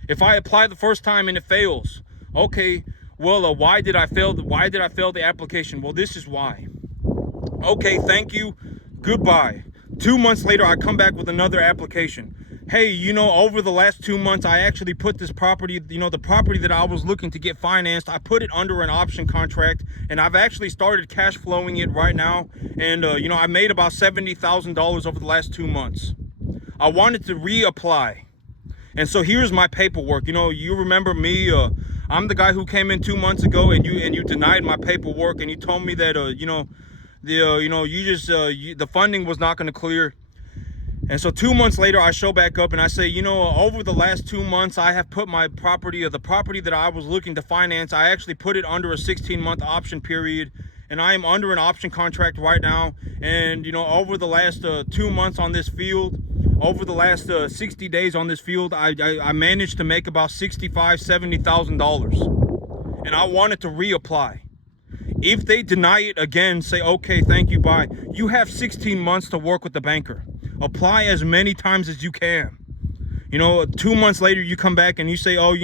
If I apply the first time and it fails, okay, well, why did I fail the application? Well, this is why. Okay, thank you, goodbye. 2 months later, I come back with another application. Hey, over the last 2 months, I actually put this property, the property that I was looking to get financed, I put it under an option contract, and I've actually started cash flowing it right now. And, I made about $70,000 over the last 2 months. I wanted to reapply. And so here's my paperwork. You remember me, I'm the guy who came in 2 months ago and you denied my paperwork, and you told me that, the funding was not going to clear. And so 2 months later, I show back up and I say, over the last 2 months, I have put my property, the property that I was looking to finance, I actually put it under a 16-month option period. And I am under an option contract right now. And, over the last 2 months on this field, over the last 60 days on this field, I managed to make about $65,000, $70,000. And I wanted to reapply. If they deny it again, say, okay, thank you, bye. You have 16 months to work with the banker. Apply as many times as you can. 2 months later, you come back and you say, oh,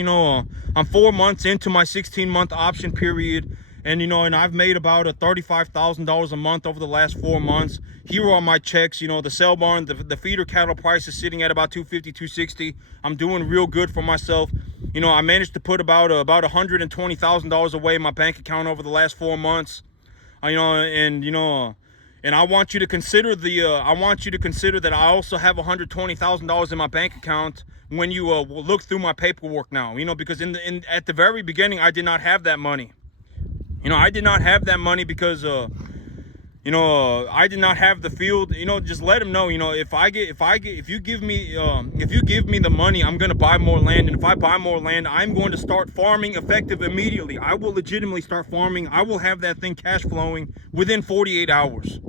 I'm 4 months into my 16-month option period. And, and I've made about $35,000 a month over the last 4 months. Here are my checks. The sale barn, the feeder cattle price is sitting at about $250, $260. I'm doing real good for myself. I managed to put about $120,000 away in my bank account over the last 4 months. And I want you to consider that I also have $120,000 in my bank account when you look through my paperwork now. Because at the very beginning, I did not have that money. I did not have that money because, I did not have the field. Just let them know, if you give me the money, I'm going to buy more land. And if I buy more land, I'm going to start farming effective immediately. I will legitimately start farming. I will have that thing cash flowing within 48 hours.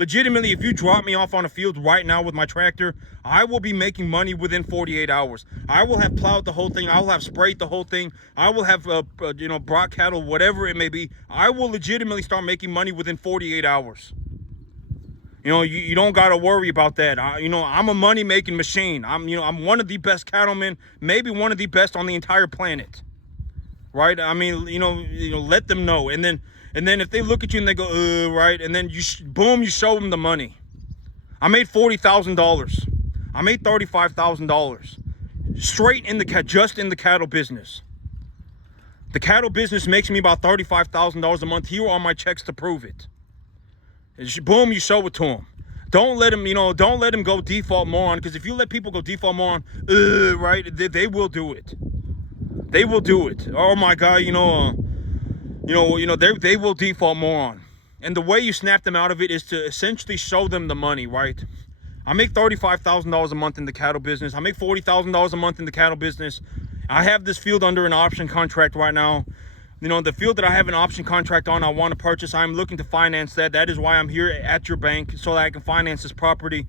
Legitimately, if you drop me off on a field right now with my tractor, I will be making money within 48 hours. I will have plowed the whole thing. I will have sprayed the whole thing. I will have, brought cattle, whatever it may be. I will legitimately start making money within 48 hours. You don't got to worry about that. I'm a money-making machine. I'm one of the best cattlemen, maybe one of the best on the entire planet. Right? I mean, let them know. And then if they look at you and they go, right? And then boom, you show them the money. I made $40,000. I made $35,000 straight just in the cattle business. The cattle business makes me about $35,000 a month. Here are my checks to prove it. Boom, you show it to them. Don't let them go default moron, because if you let people go default moron, right, they will do it. They will do it. Oh my God, they will default moron. And the way you snap them out of it is to essentially show them the money, right? I make $35,000 a month in the cattle business. I make $40,000 a month in the cattle business. I have this field under an option contract right now. The field that I have an option contract on, I want to purchase. I'm looking to finance that. That is why I'm here at your bank, so that I can finance this property.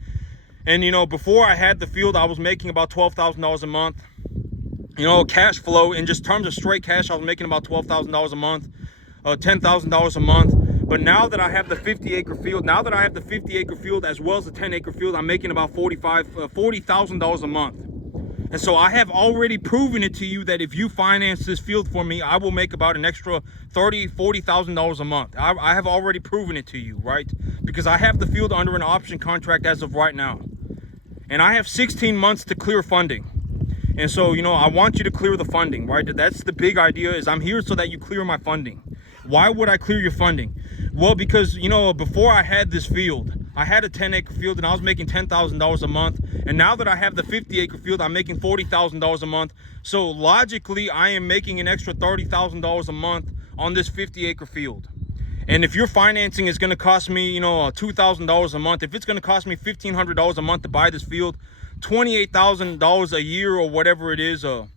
And, before I had the field, I was making about $12,000 a month. Cash flow, in just terms of straight cash, I was making about $12,000 a month, $10,000 a month. But now that I have the 50-acre field, as well as the 10-acre field, I'm making about $40,000 a month. And so I have already proven it to you that if you finance this field for me, I will make about an extra $40,000 a month. I have already proven it to you, right? Because I have the field under an option contract as of right now. And I have 16 months to clear funding. And so, I want you to clear the funding, right? That's the big idea, is I'm here so that you clear my funding. Why would I clear your funding? Well, because, before I had this field, I had a 10-acre field and I was making $10,000 a month. And now that I have the 50-acre field, I'm making $40,000 a month. So logically, I am making an extra $30,000 a month on this 50-acre field. And if your financing is going to cost me, $2,000 a month, if it's going to cost me $1,500 a month to buy this field, $28,000 a year or whatever it is, or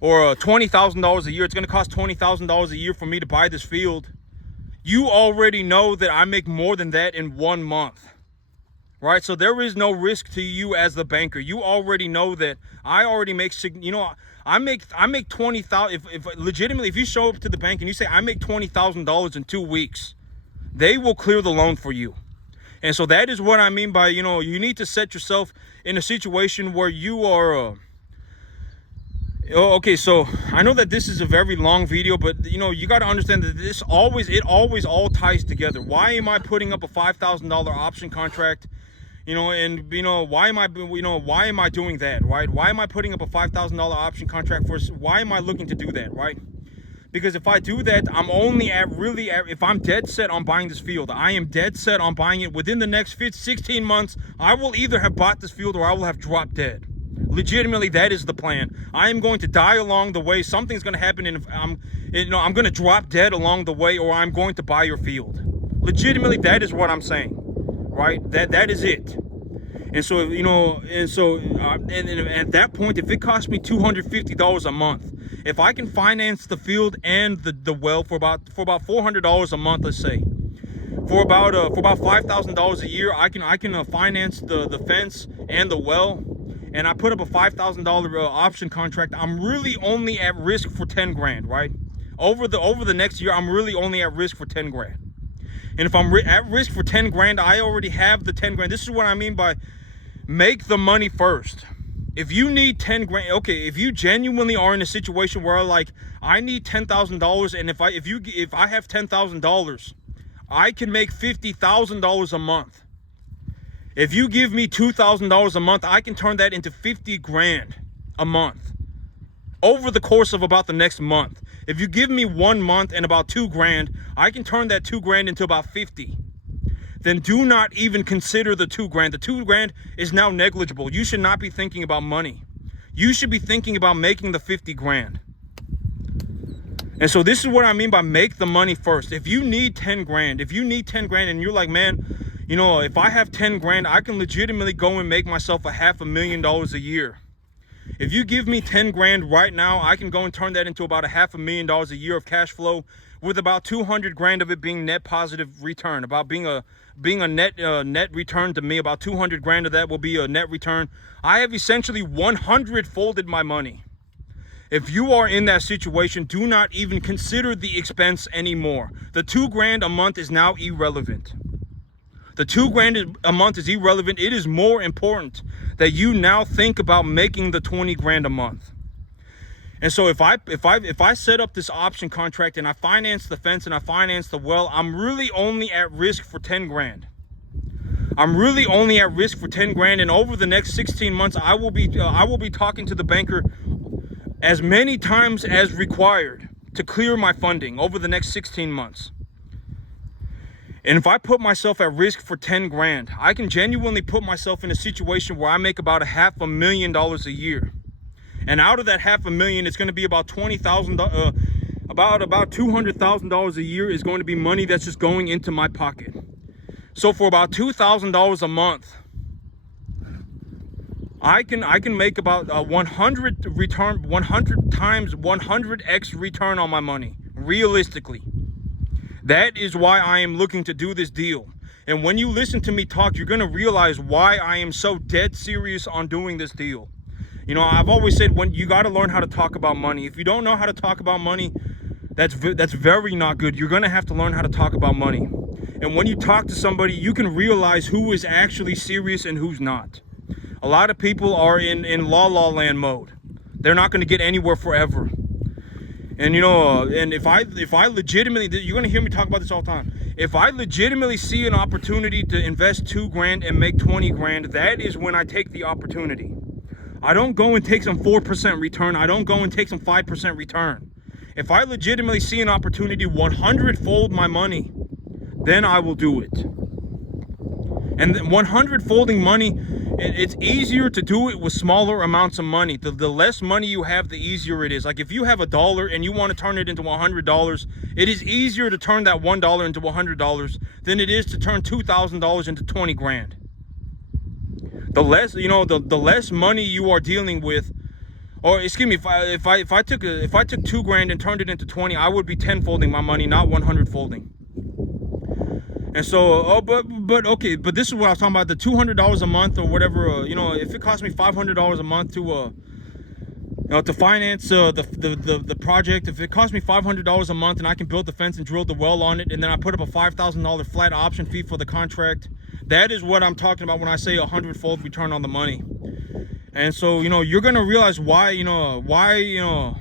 $20,000 a year, it's going to cost $20,000 a year for me to buy this field. You already know that I make more than that in 1 month, right? So there is no risk to you as the banker. You already know that I already make, I make 20,000. If legitimately, if you show up to the bank and you say I make $20,000 in 2 weeks, they will clear the loan for you. And so that is what I mean by, you need to set yourself in a situation where you are, okay, so I know that this is a very long video, but, you got to understand that it always all ties together. Why am I putting up a $5,000 option contract? Why am I doing that, right? Why am I putting up a $5,000 option contract why am I looking to do that, right? Because if I do that, I'm only if I'm dead set on buying this field, I am dead set on buying it within the next 16 months. I will either have bought this field or I will have dropped dead. Legitimately, that is the plan. I am going to die along the way. Something's going to happen, and I'm going to drop dead along the way, or I'm going to buy your field. Legitimately, that is what I'm saying, right? That is it. And so, and at that point, if it costs me $250 a month, if I can finance the field and the well for about $400 a month, let's say, for about $5,000 a year, I can finance the fence and the well, and I put up a $5,000 option contract. I'm really only at risk for 10 grand, right? Over the next year, I'm really only at risk for 10 grand. And if I'm at risk for 10 grand, I already have the 10 grand. This is what I mean by make the money first. If you need 10 grand, okay, if you genuinely are in a situation where I need $10,000, and if I have $10,000, I can make $50,000 a month. If you give me $2,000 a month, I can turn that into 50 grand a month over the course of about the next month. If you give me 1 month and about 2 grand, I can turn that 2 grand into about 50. Then do not even consider the 2 grand. The 2 grand is now negligible. You should not be thinking about money. You should be thinking about making the 50 grand. And so this is what I mean by make the money first. If you need 10 grand, and you're like, man, if I have 10 grand, I can legitimately go and make myself $500,000 a year. If you give me 10 grand right now, I can go and turn that into about $500,000 a year of cash flow, with about 200 grand of it being net positive return. About being a net return to me, about 200 grand of that will be a net return. I have essentially 100 folded my money. If you are in that situation, do not even consider the expense anymore. The 2 grand a month is now irrelevant. The 2 grand a month is irrelevant. It is more important that you now think about making the 20 grand a month. And so if I set up this option contract and I finance the fence and I finance the well, I'm really only at risk for 10 grand. I'm really only at risk for 10 grand. And over the next 16 months, I will be talking to the banker as many times as required to clear my funding over the next 16 months. And if I put myself at risk for 10 grand, I can genuinely put myself in a situation where I make about $500,000 a year. And out of that $500,000, it's going to be about $20,000, about $200,000 a year is going to be money that's just going into my pocket. So for about $2,000 a month, I can make about 100 times 100x return on my money, realistically. That is why I am looking to do this deal. And when you listen to me talk, you're going to realize why I am so dead serious on doing this deal. You know, I've always said, when you got to learn how to talk about money. If you don't know how to talk about money, that's very not good. You're going to have to learn how to talk about money. And when you talk to somebody, you can realize who is actually serious and who's not. A lot of people are in la land mode. They're not going to get anywhere forever. And you know, and if I legitimately, you're going to hear me talk about this all the time. If I legitimately see an opportunity to invest 2 grand and make 20 grand, that is when I take the opportunity. I don't go and take some 4% return. I don't go and take some 5% return. If I legitimately see an opportunity 100-fold my money, then I will do it. And 100-folding money, it's easier to do it with smaller amounts of money. The less money you have, the easier it is. Like if you have $1 and you want to turn it into $100, it is easier to turn that $1 into $100 than it is to turn $2,000 into 20 grand. The less, you know, the less money you are dealing with, or excuse me, if I took 2 grand and turned it into 20, I would be 10-folding my money, not 100-folding. And so, but okay, but this is what I was talking about, the $200 a month or whatever, you know, if it costs me $500 a month to, you know, to finance the project, if it costs me $500 a month and I can build the fence and drill the well on it, and then I put up a $5,000 flat option fee for the contract, that is what I'm talking about when I say 100-fold return on the money. And so, you know, you're going to realize why, you're going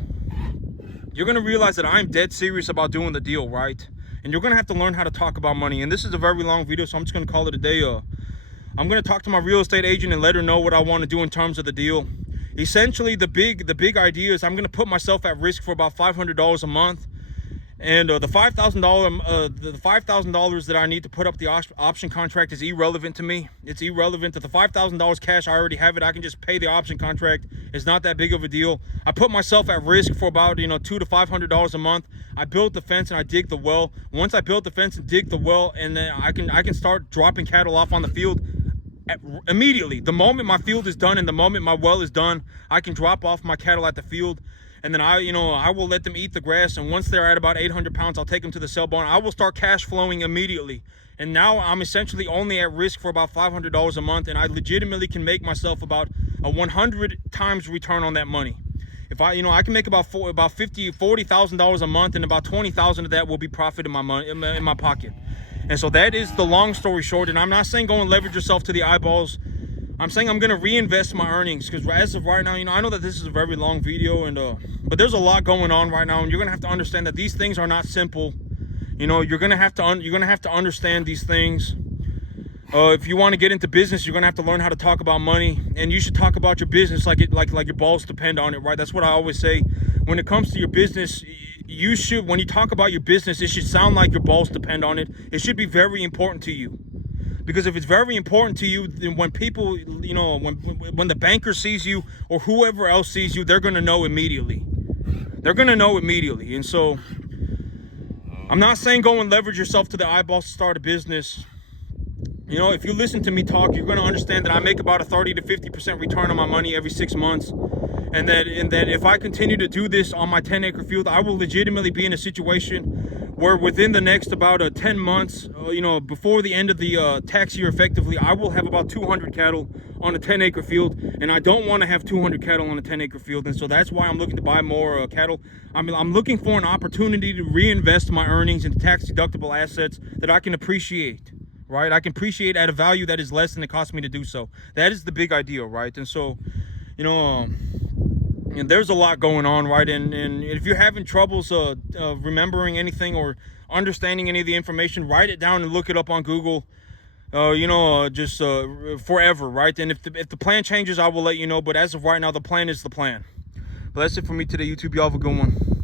to realize that I'm dead serious about doing the deal, right? And you're going to have to learn how to talk about money. And this is a very long video, so I'm just going to call it a day. I'm going to talk to my real estate agent and let her know what I want to do in terms of the deal. Essentially, the big idea is I'm going to put myself at risk for about $500 a month. And the $5,000 that I need to put up the option contract is irrelevant to me. It's irrelevant to the $5,000 cash. I already have it. I can just pay the option contract. It's not that big of a deal. I put myself at risk for about, you know, $200 to $500 a month. I built the fence and I dig the well. Once I built the fence and dig the well, and then I can start dropping cattle off on the field immediately. The moment my field is done and the moment my well is done, I can drop off my cattle at the field. And then I will let them eat the grass. And once they're at about 800 pounds, I'll take them to the sale barn. I will start cash flowing immediately. And now I'm essentially only at risk for about $500 a month. And I legitimately can make myself about a 100 times return on that money. If I can make about $40,000 a month, and about 20,000 of that will be profit in my money, in my pocket. And so that is the long story short. And I'm not saying go and leverage yourself to the eyeballs. I'm saying I'm going to reinvest my earnings, because as of right now, you know, I know that this is a very long video, and but there's a lot going on right now, and you're going to have to understand that these things are not simple. You know, you're going to have to understand these things. If you want to get into business, you're going to have to learn how to talk about money, and you should talk about your business like your balls depend on it, right? That's what I always say. When it comes to your business, when you talk about your business, it should sound like your balls depend on it. It should be very important to you. Because if it's very important to you, then when people, you know, when the banker sees you or whoever else sees you, they're going to know immediately. They're going to know immediately. And so I'm not saying go and leverage yourself to the eyeballs to start a business. You know, if you listen to me talk, you're going to understand that I make about a 30 to 50% return on my money every 6 months. and that if I continue to do this on my 10-acre field, I will legitimately be in a situation where within the next about 10 months, you know, before the end of the tax year effectively, I will have about 200 cattle on a 10-acre field, and I don't want to have 200 cattle on a 10-acre field, and so that's why I'm looking to buy more cattle. I mean, I'm looking for an opportunity to reinvest my earnings into tax-deductible assets that I can appreciate, right? I can appreciate at a value that is less than it costs me to do so. That is the big idea, right? And so, you know, and there's a lot going on, right? And if you're having troubles remembering anything or understanding any of the information, write it down and look it up on Google. You know, just forever, right? And if the plan changes, I will let you know. But as of right now, the plan is the plan. But that's it for me today, YouTube. Y'all have a good one.